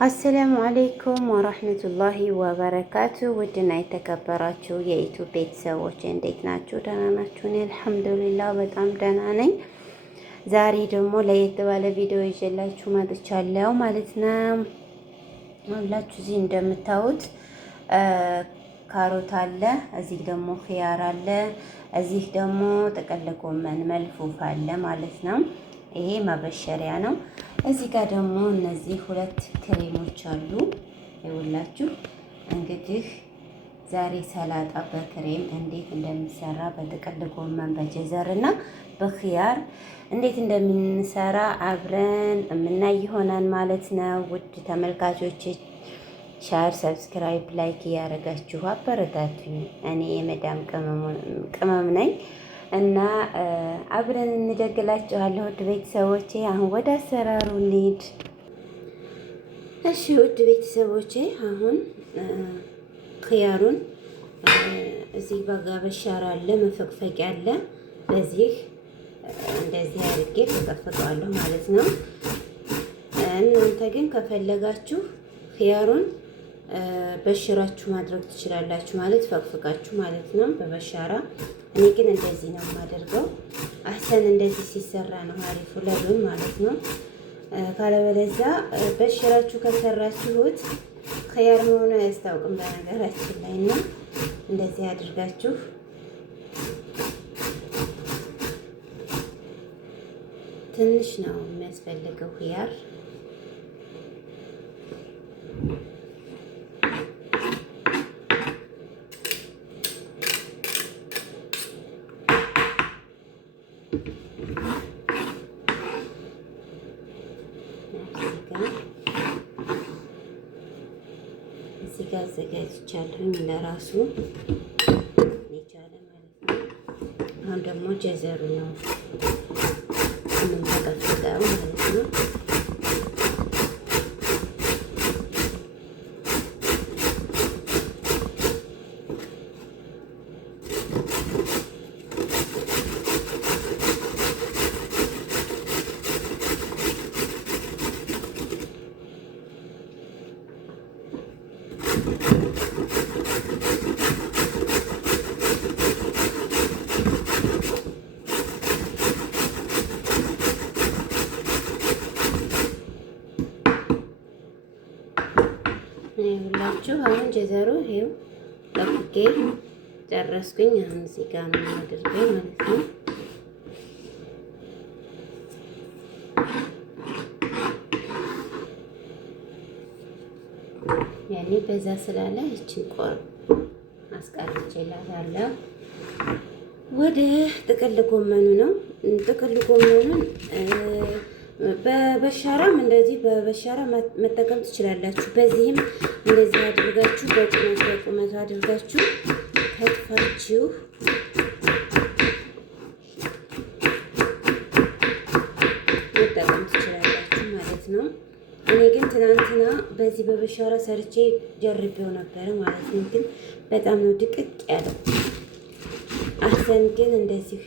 አሰላሙ አለይኩም ወራህመቱላሂ ወበረካቱ። ውድና የተከበራችሁ የዩቲዩብ ቤተሰቦች እንዴት ናችሁ? ደህና ናችሁ? እኔ አልሐምዱሊላህ በጣም ደህና ነኝ። ዛሬ ደግሞ ለየት ባለ ቪዲዮ ይዤላችሁ መጥቻለሁ ማለት ነው። ሁላችሁ እዚህ እንደምታዩት ካሮት አለ፣ እዚህ ደግሞ ኺያር አለ፣ እዚህ ደግሞ ጥቅል ጎመን መልፉፍ አለ ማለት ነው። ይሄ ማበሸሪያ ነው። እዚህ ጋር ደግሞ እነዚህ ሁለት ክሬሞች አሉ። ይኸውላችሁ እንግዲህ ዛሬ ሰላጣ በክሬም እንዴት እንደሚሰራ በጥቅል ጎመን በጀዘር እና በኺያር እንዴት እንደምንሰራ አብረን የምናይ ይሆናል ማለት ነው። ውድ ተመልካቾች ሻር፣ ሰብስክራይብ፣ ላይክ እያደረጋችሁ አበረታቱኝ። እኔ የመዳም ቅመም ነኝ እና አብረን እንደግላችኋለሁ ውድ ቤተሰቦቼ። አሁን ወደ አሰራሩ እንሂድ። እሺ ውድ ቤተሰቦቼ አሁን ኺያሩን እዚህ ባጋ በሻራ አለ፣ መፈቅፈቂያ አለ። በዚህ እንደዚህ አድርጌ ተፈቅፈቀዋለሁ ማለት ነው። እናንተ ግን ከፈለጋችሁ ኺያሩን በሽራችሁ ማድረግ ትችላላችሁ፣ ማለት ፈቅፍቃችሁ ማለት ነው በበሻራ። እኔ ግን እንደዚህ ነው የማደርገው። አህሰን እንደዚህ ሲሰራ ነው አሪፉ ለሉን ማለት ነው። ካለበለዚያ በሽራችሁ ከሰራችሁት ኺያር መሆኑ አያስታውቅም በነገራችን ላይ። እና እንደዚህ አድርጋችሁ ትንሽ ነው የሚያስፈልገው ኺያር። እዚህ ጋር አዘጋጅቻለሁኝ ለራሱ የቻለ ማለት ነው። አሁን ደግሞ ጀዘሩ ነው የምንተቀፍቀው ማለት ነው። ሁላችሁ አሁን ጀዘሩ ይሄው ጠብቄ ጨረስኩኝ። አሁን እዚህ ጋር ነው አድርገኝ ማለት ነው። ያኔ በዛ ስላለ እቺን ቆር አስቀርጬላታለሁ። ወደ ጥቅል ጎመኑ ነው። ጥቅል ጎመኑን በበሻራም እንደዚህ በበሻራ መጠቀም ትችላላችሁ። በዚህም እንደዚህ አድርጋችሁ በቁመቱ አድርጋችሁ ከትፋችሁ መጠቀም ትችላላችሁ ማለት ነው። እኔ ግን ትናንትና በዚህ በበሻራ ሰርቼ ጀርቤው ነበረ ማለት ነው። ግን በጣም ነው ድቅቅ ያለው። አህሰን ግን እንደዚህ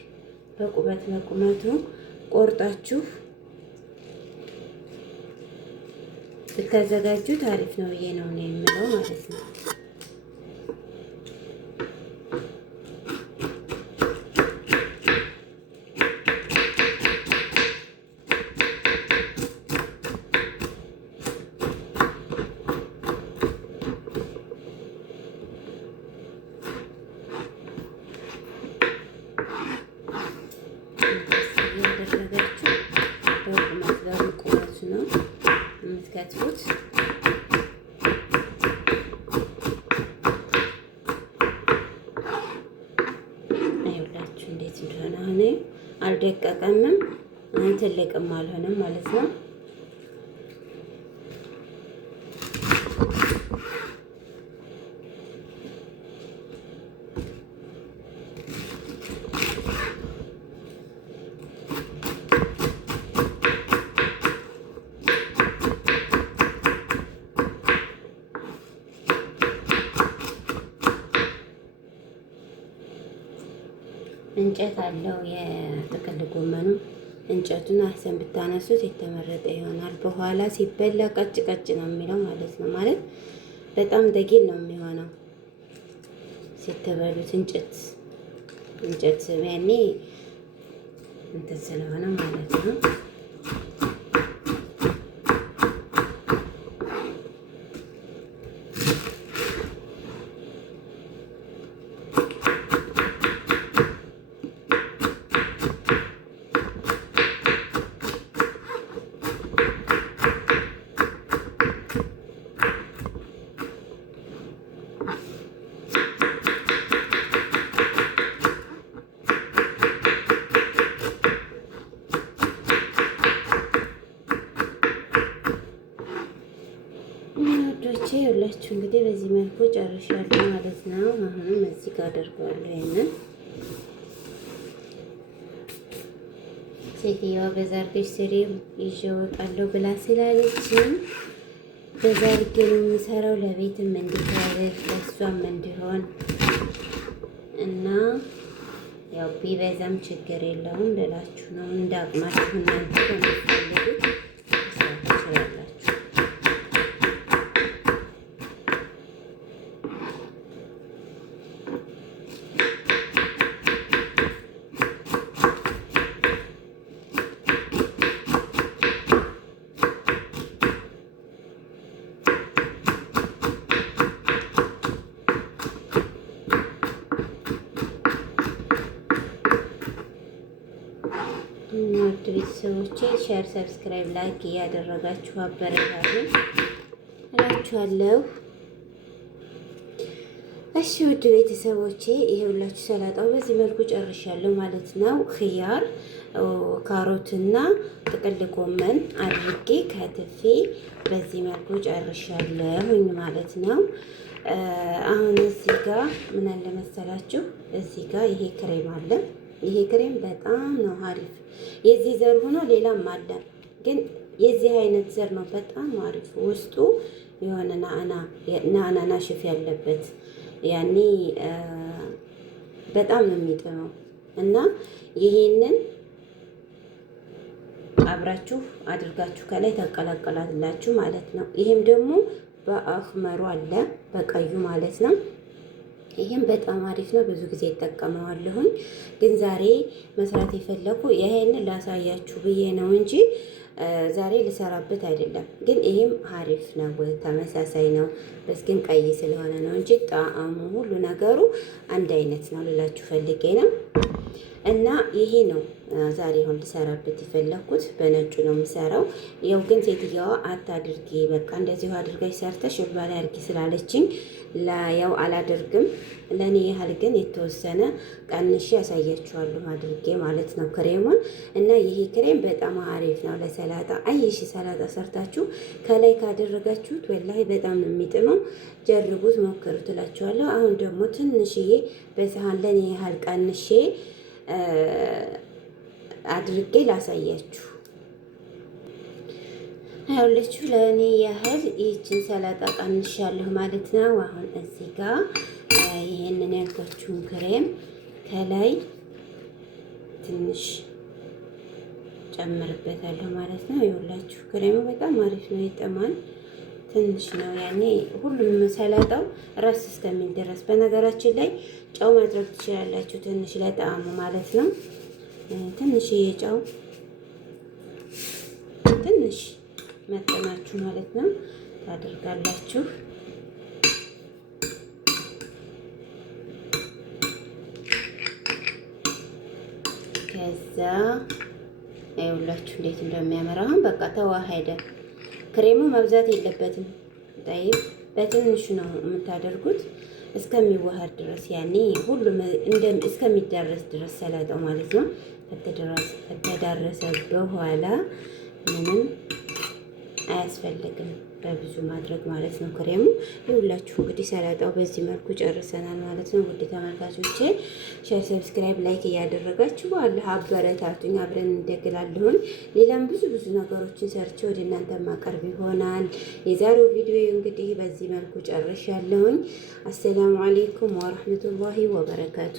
በቁመቱ ቆርጣችሁ ብታዘጋጁት አሪፍ ነው ብዬ ነው የምለው ማለት ነው። ያደረጋችሁ በቁመቱ ነው የምትከትፉት። አይውላችሁ እንዴት እንደሆነ አሁን አልደቀቀምም ትልቅም አልሆነም ማለት ነው። እንጨት አለው የጥቅል ጎመኑ እንጨቱን አህሰን ብታነሱት የተመረጠ ይሆናል። በኋላ ሲበላ ቀጭ ቀጭ ነው የሚለው ማለት ነው። ማለት በጣም ደጊል ነው የሚሆነው ሲተበሉት እንጨት ያኔ እንትን ስለሆነ ማለት ነው። ወዶቼ ሁላችሁ እንግዲህ በዚህ መልኩ ጨርሻለሁ ማለት ነው። አሁንም እዚህ ጋር አደርገዋለሁ። ይሄንን ሴትዮዋ በዛ አድርገሽ ስሪ ይዤ እወጣለሁ ብላ ስላለችኝ በዛ አድርጌ ነው የምሰራው። ለቤትም እንዲታረፍ ለእሷም እንዲሆን እና ያው ቢበዛም ችግር የለውም ልላችሁ ነው። እንዳቅማችሁ እናንተ በምትፈልጉት ውድ ቤተሰቦቼ ሼር፣ ሰብስክራይብ፣ ላይክ እያደረጋችሁ አበረታቱ እላችኋለሁ። እሺ ውድ ቤተሰቦቼ ይሄውላችሁ ሰላጣው በዚህ መልኩ ጨርሻለሁ ማለት ነው። ኽያር፣ ካሮትና ጥቅል ጎመን አድርጌ ከትፌ በዚህ መልኩ ጨርሻለሁኝ ማለት ነው። አሁን እዚህ ጋር ምን አለ መሰላችሁ? እዚህ ጋር ይሄ ክሬም አለ። ይሄ ክሬም በጣም ነው አሪፍ። የዚህ ዘር ሆኖ ሌላም አለ፣ ግን የዚህ አይነት ዘር ነው በጣም አሪፍ። ውስጡ የሆነ ናና ናሽፍ ያለበት ያኔ በጣም ነው የሚጥመው እና ይሄንን አብራችሁ አድርጋችሁ ከላይ ታቀላቀላላችሁ ማለት ነው። ይሄም ደግሞ በአህመሩ አለ በቀዩ ማለት ነው። ይሄም በጣም አሪፍ ነው። ብዙ ጊዜ እጠቀመዋለሁኝ፣ ግን ዛሬ መስራት የፈለኩ ይሄንን ላሳያችሁ ብዬ ነው እንጂ ዛሬ ልሰራበት አይደለም። ግን ይሄም አሪፍ ነው፣ ተመሳሳይ ነው። በስ ግን ቀይ ስለሆነ ነው እንጂ ጣዕሙ ሁሉ ነገሩ አንድ አይነት ነው ልላችሁ ፈልጌ ነው። እና ይሄ ነው ዛሬ አሁን ልሰራበት የፈለኩት። በነጩ ነው የምሰራው። ያው ግን ሴትዮዋ አታድርጊ፣ በቃ እንደዚሁ አድርጋሽ ሰርተሽ ሾርባ ላይ አድርጊ ስላለችኝ ያው አላደርግም። ለኔ ያህል ግን የተወሰነ ቀንሼ ያሳያችኋለሁ አድርጌ ማለት ነው ክሬሙን። እና ይሄ ክሬም በጣም አሪፍ ነው ለሰላጣ። አይሽ ሰላጣ ሰርታችሁ ከላይ ካደረጋችሁት ወላሂ በጣም ነው የሚጥመው። ጀርቡት፣ ሞክሩት እላችኋለሁ። አሁን ደግሞ ትንሽዬ በሰሃን ለኔ ያህል ቀንሼ አድርጌ ላሳያችሁ። ያውለችሁ ለእኔ ያህል ይህችን ሰላጣ ቀንሻለሁ ማለት ነው። አሁን እዚህ ጋር ይሄንን ያልኳችሁን ክሬም ከላይ ትንሽ ጨምርበታለሁ ማለት ነው። ይኸውላችሁ ክሬሙ በጣም አሪፍ ነው፣ ይጥማል። ትንሽ ነው ያኔ ሁሉም ሰላጣው ራስ እስከሚል ድረስ። በነገራችን ላይ ጨው ማድረግ ትችላላችሁ፣ ትንሽ ለጣዕሙ ማለት ነው። ትንሽዬ ጨው ትንሽ መጠናችሁ ማለት ነው ታደርጋላችሁ። ከዛ ይኸውላችሁ እንዴት እንደሚያምር አሁን በቃ ተዋሃደ። ክሬሙ መብዛት የለበትም። ጠይብ በትንሹ ነው የምታደርጉት እስከሚዋሃድ ድረስ ያኔ ሁሉም እስከሚዳረስ ድረስ ሰላጣው ማለት ነው። ከተዳረሰ በኋላ ምንም አያስፈልግም በብዙ ማድረግ ማለት ነው ክሬሙ። ይኸውላችሁ እንግዲህ ሰላጣው በዚህ መልኩ ጨርሰናል ማለት ነው። ውድ ተመልካቾቼ ሼር፣ ሰብስክራይብ፣ ላይክ እያደረጋችሁ በአላህ አበረታቱኝ። አብረን እንደግላለሁኝ። ሌላም ብዙ ነገሮችን ሰርቼ ወደ እናንተ ማቀርብ ይሆናል። የዛሬው ቪዲዮ እንግዲህ በዚህ መልኩ ጨርሻለሁኝ። አሰላሙ አለይኩም ወራህመቱላሂ ወበረካቱ።